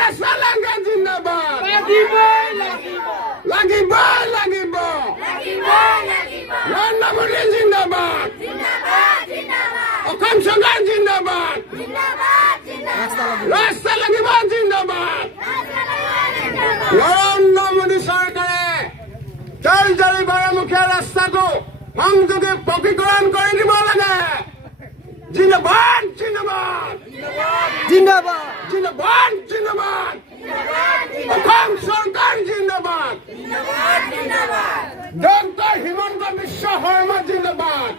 ৰাস্তা লাগা জিন্দাবাদ লাগিব নৰেন্দ্ৰ মোদী জিন্দাবাদ অসম চৰকাৰ জিন্দাবাদ ৰাস্তা লাগিব জিন্দাবাদ নৰেন্দ্ৰ মোদী চৰকাৰে জলজাৰি বাৰামুখীয়া ৰাস্তাটো সংযোগে পকীকৰণ কৰি দিব লাগে জিন্দাবাদ জিন্দাবাদ জিন্দাবাদ জিন্দাবাদ জিন্দাবাদ অসম চৰকাৰ জিন্দাবাদ ডক্টৰ হিমন্ত বিশ্ব শৰ্মা জিন্দাবাদ